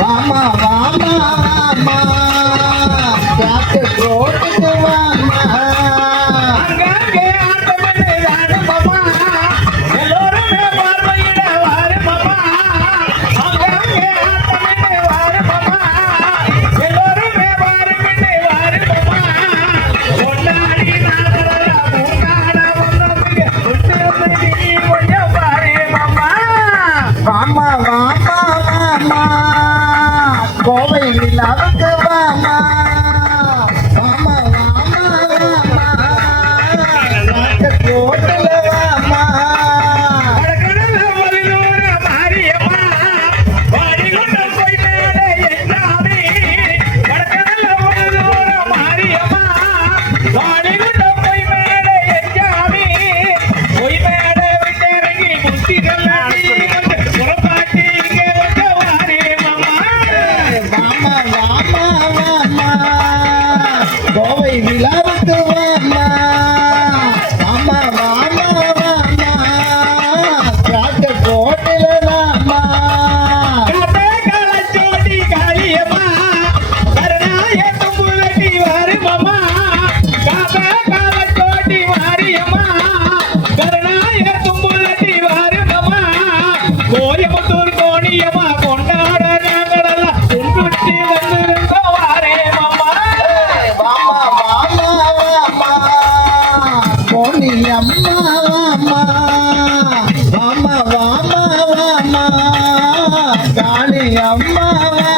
Rama Rama Rama Rama. love. Milagre! காளி அம்மாவா